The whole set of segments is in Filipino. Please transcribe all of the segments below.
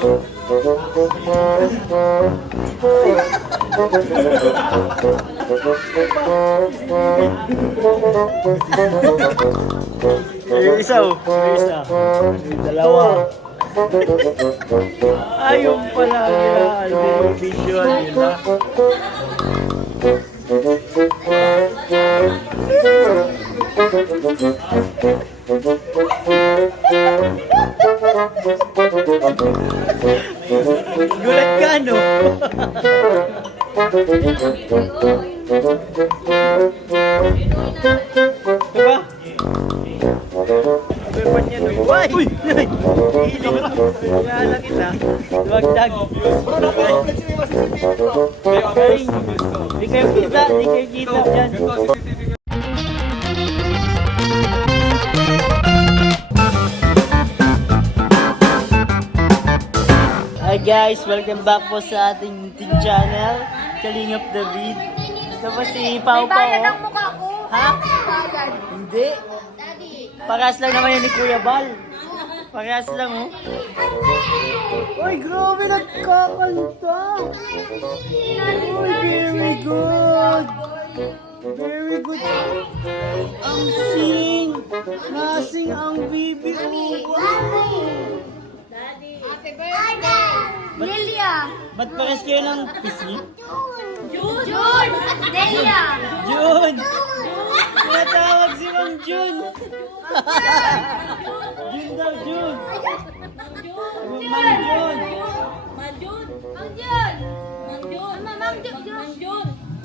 Isa oh. Isa. Dalawa. Ayun pala nila. Yung visual nila. Gulat ka, no? Diba? Beban niya, no? Uy! Kaya kita. Duwagdag. Di kayo kita dyan. Hi guys, welcome back po sa ating YouTube channel, Kalingap David. Ito po si Pau Pau. May bayan ang mukha ko. Ha? Bayan. Hindi. Parehas lang naman yun ni Kuya Bal. Parehas lang oh. Uy, grabe nagkakanta. Uy, very good. Very good. Ang sing. Nasing ang bibi. Oh, wow. Happy birthday! Nelia! Ba't parehas kayo ng pisngi? June! Nelia! Jun! Tinatawag si Mang Jun! Jun daw, Jun! Mang Jun! Mang Jun!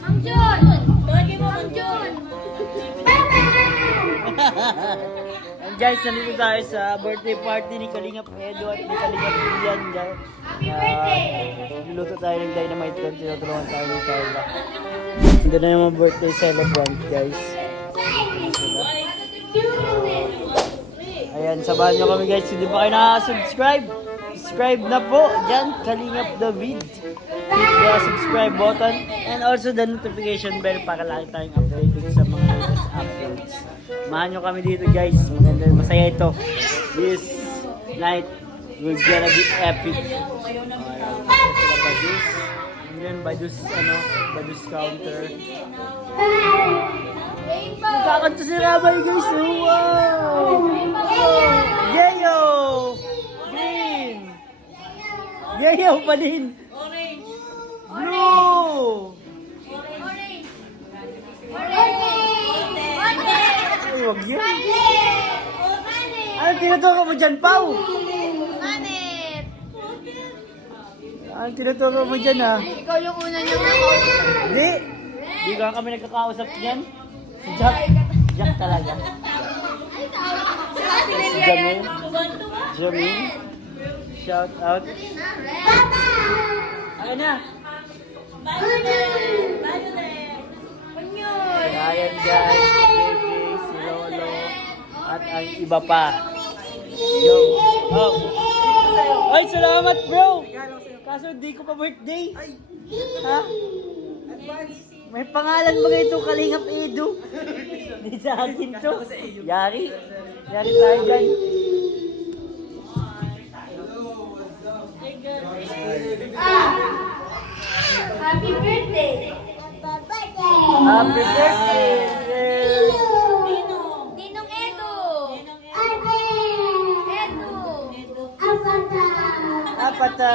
Mang Jun! Tawagin mo Mang Jun! And guys, nandito tayo sa birthday party ni Kalingap Edo at ni Kalingap Ian. Happy birthday! Luluto tayo ng dynamite doon. Tinutulungan tayo ni Carla. Ito na yung mga birthday celebrant, guys. Ayan, sabahan nyo kami guys. Hindi pa kayo nakasubscribe? Subscribe na po. Diyan, Kalingap David. Hit the subscribe button and also the notification bell para lagi tayong updated sa mga latest uploads. Samahan nyo kami dito guys. Maganda, masaya ito. This night will gonna be epic. And then Badus, Badus counter. Nagkakanta si Rabay guys. Wow! Yayo! Green! Yayo pa din! Blue! Ay, wag yan. Ano tinuturo mo dyan, Pau? Manit! Ano tinuturo mo dyan, ha? Ikaw yung una niyang nakausap. Hindi! Hindi ka kami nagkakausap niyan. Si Jack. Jack talaga. Si Jamil. Jamil. Shout out. Ayan na. Ayan guys. JJ, si Lolo. At ang iba pa. Yo. Oh. Ay, salamat bro. Kaso di ko pa birthday. Ha? May pangalan ba ito, Kalingap Edo? Hindi sa akin to. Yari. Yari tayo dyan. Happy birthday! Happy birthday! Ninong Edo! Edo! Apata!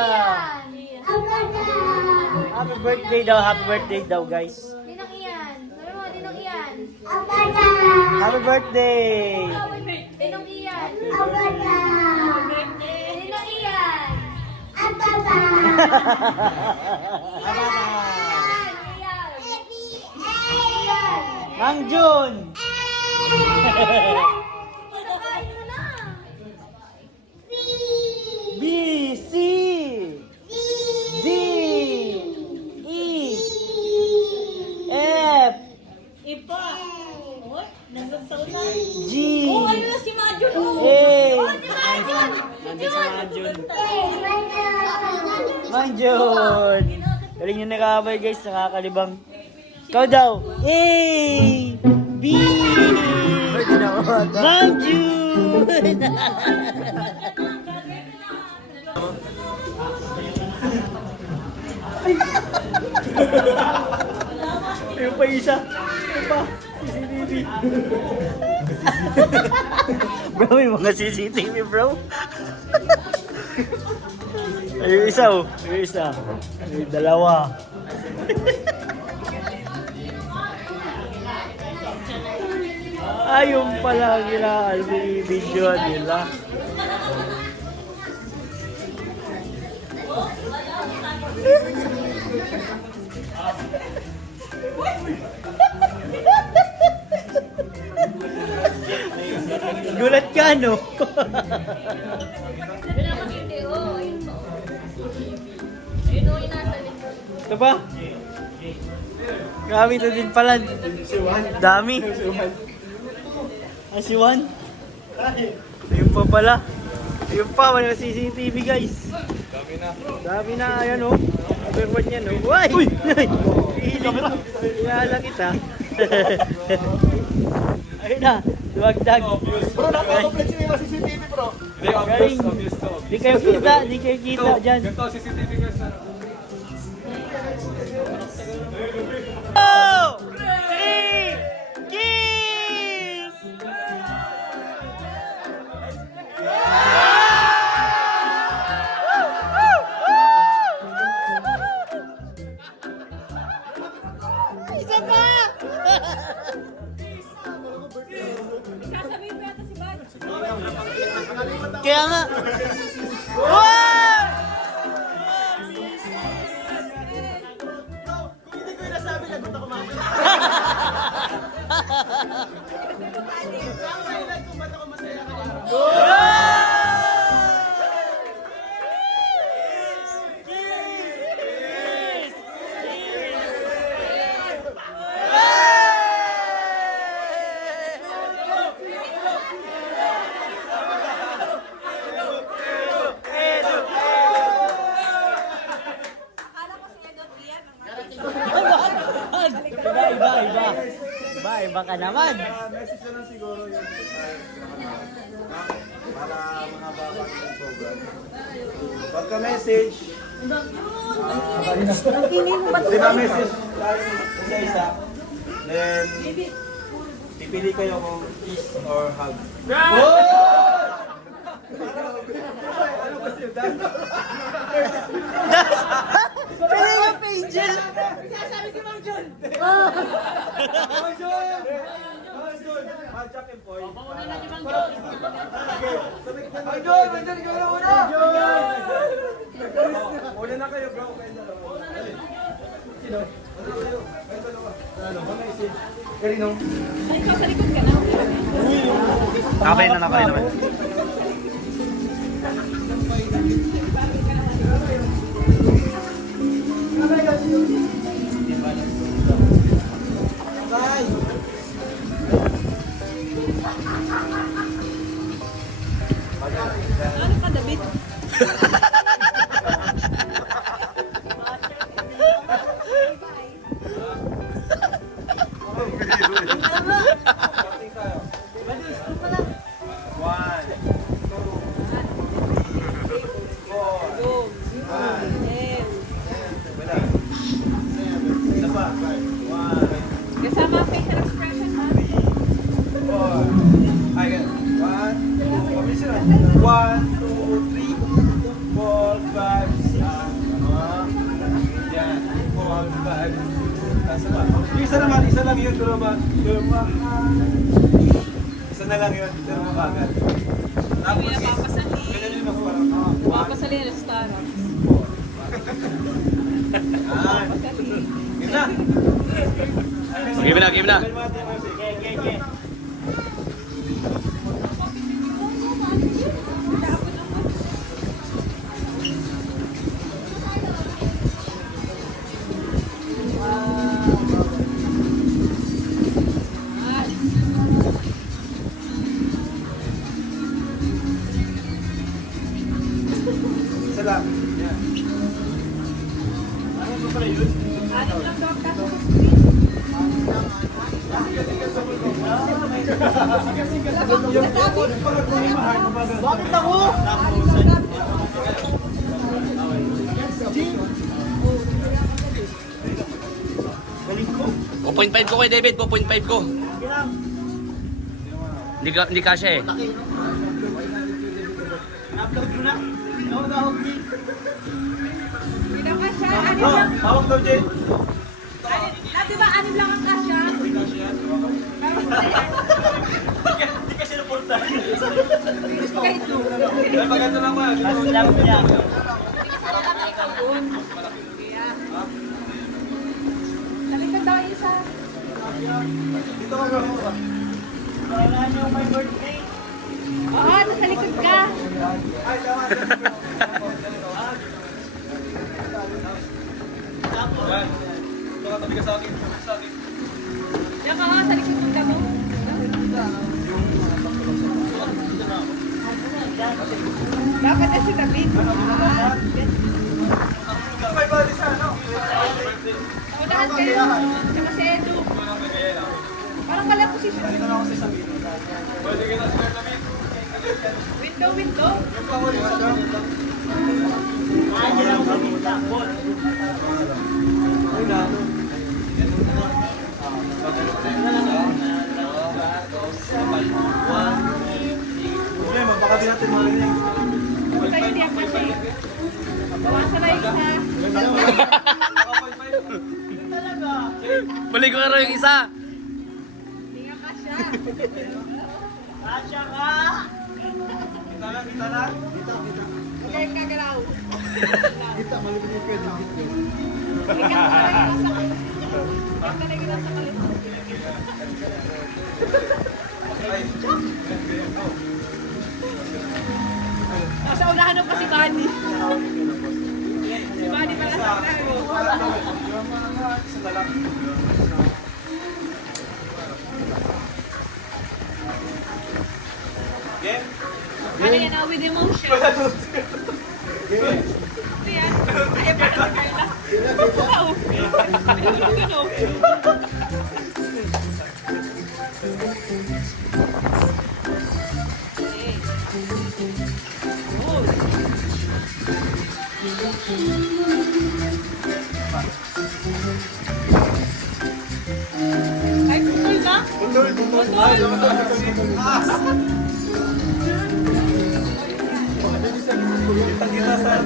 Happy birthday daw guys. Ninong Ian! Sabi mo, Ninong Ian! Happy birthday! Ninong Ian! Ninong Ian! Mang Jun! Pagkakain mo na! B, C, D, E, F, Ipa. Oy, nagsasaw na. G, Oh, ano na si Majun? A. Oh, si Majun. Nandun si Mang Jun. Mang Jun! Galing nyo nakabay guys, nakakalibang. Ikaw daw. A, B, Mang Jun! Ayun pa isa. Ayun pa. CCTV. Bro, may mga CCTV, bro. Ayun isa, oh. Ayun isa. Ayun dalawa. Ayun pala ang video nila. Gulat ka, no? Hindi, oh. Ayun po. Ayun, oh, yung nasa likod. Ito ba? Grabe ito din pala. Dami. Ah, si Juan? Ayun pa pala. Ayun pa, may CCTV guys. Dami na, ayan o. Overboard niya no. Uy! Uy! Ihala kita. Ayun na, duwagdag. Bro, naka-complex yung mga CCTV, bro. Galing. Di kayo kita dyan. Ganito, CCTV guys. Oh! Three! Kiss! Isa pa! Sasabihin mo yata si Bad. Kaya nga. Wow! Kung hindi ko yung nasabi, lagot ako mamaya. Ang highlight kung ba't ako masaya ka araw. Iba ka naman. Message na lang siguro yun. Para mga bawat ng program. Pagka-message, di ba message tayo isa-isa, then pipili kayo kung kiss or hug. Ano kasi yun? Pili mo, Angel! Sasabi si Mang John. Mang John! Mang John! Jack and Poy. Pauna na si Mang John. Mang John! Mang John! Ikaw na muna! Mang John! Una na kayo, bro. Kayo dalawa. Sino? Una na kayo. Kayo dalawa. Ano? Mga isip. Karino? Ay, ikaw sa likod ka na. Nakapay naman. Ano ka, David? Kasama ang facial expression, ha? One, two, three, four, five, six. Yan. 4, 5. Kasa ba? Isa lang yun. Pero ba? Isa na lang yun. Pero makagad. Tapos, ganyan yung mas parang, Papasali na sa Starbucks. Yun na. Game na. Isa lang. Yan. Ano ba pala yun? Anim lang daw ang kaso sa Bakit ako? 2.5 ko kay David, 2.5 ko. Hindi kasya eh. Upload ko na. Nakahog di. Ilang ka siya? Oh, hawak daw, Jay. Di ba anim lang ang kasya? Hindi kasi napunta. Kahit no. Ay, pagkanta lang ba? Mas lang niya. Talikod daw isa. Dito ka, bro. Wala niyo my birthday. Oo, nasa likod ka. Ay, tama. Yan. Ito ka, tabi ka sa akin. Sa akin. Diyan ka nga, sa likod ka mo. Dapat na si David. May bali sa ano? Naunahan kayo. Tsaka si Edu. Parang wala posisyon. Dito na ako sa sabi. Pwede kita sa David. Window, window. Yung pangulit sa akin. Hindi lang kami takot. Ay, nano. Okay, baka din natin marinig. Basta hindi ang kasi. Bawasan na isa. Balik ko nga yung isa. Hindi nga kasya. Asya ka! Kita na, kita na. Huwag kayong gagalaw. Kita, malipin yung pwede. Huwag ka na nasa kalimutan. Nasa unahan ng pa si Manny. Si Manny pala sa unahan. Isa na lang. Game? Ano yan, with emotion. Ito yan. Ayaw pa na si Carla. Wow. Ganun. Ay, putol na? Putol, putol. Ay, lumatol. Kita sa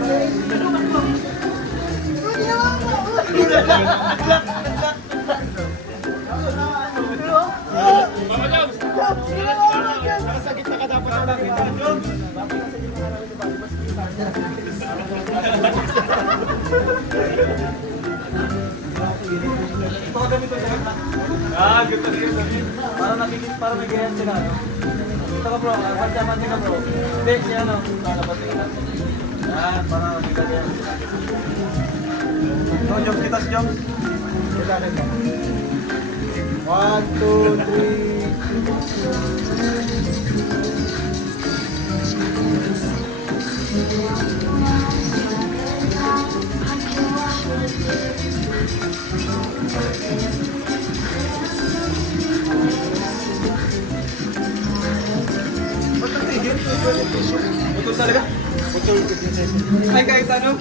ganito din sabi. Para nakikita, para may ganyan sila, no? Ito ka bro, pagkaman ka bro. Hindi, siya ano, nalabatin ka. Yan, para nakikita niya. No, jump kita si jump. Kailangan ka. 1, 2, 3. Putol talaga? Putol. Ay, kahit ano?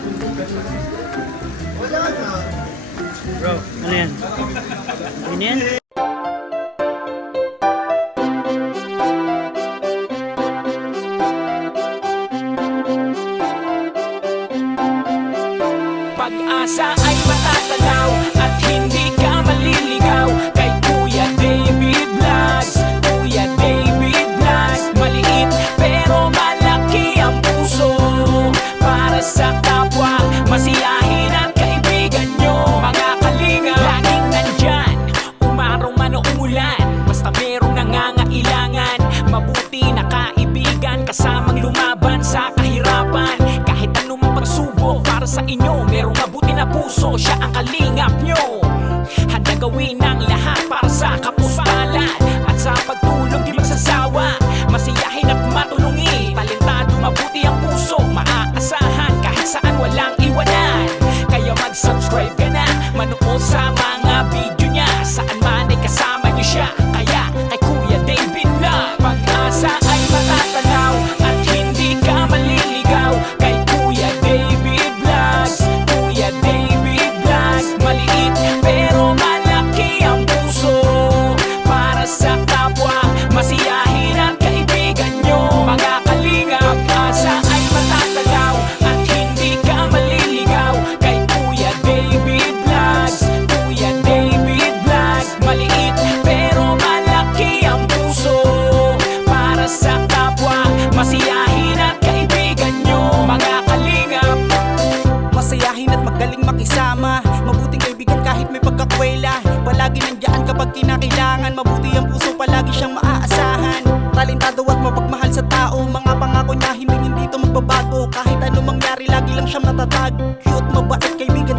Wala na. Bro, ano yan? Ano yan? Pag-asa ay matatanaw at hindi ka maliligaw kay Kuya David Vlogs. Kuya David Vlogs, maliit pero malaki ang puso para sa kapwa, masiyahin ang kaibigan nyo. Mga kalinga, laging nandyan, umaraw man o umulan, basta merong nangangailangan. Mabuti na kaibigan, kasamang lumaban sa kahirapan. Kahit anumang pagsubok para sa inyo, merong mabuti na puso, siya ang kalingap nyo. Handa gawin ang lahat para sa kapustalan, at sa pagtulong di magsasawa, masiyahin at matulungin. Talentado, mabuti ang puso, maaasahan kahit saan walang iwanan. Kaya mag-subscribe ka na, manood sa mga video niya, saan man ay kasama niyo siya. Kaya kay Kuya David Vlog, pag-asa ay matatanaw at hindi ka maliligaw kay Kuya David Vlogs. Kuya David Vlogs, maliit pero malaki ang kapag kinakailangan. Mabuti ang puso, palagi siyang maaasahan. Talentado at mapagmahal sa tao, mga pangako niya hindi to magbabago. Kahit ano mangyari, lagi lang siyang matatag. Cute, mabait, kaibigan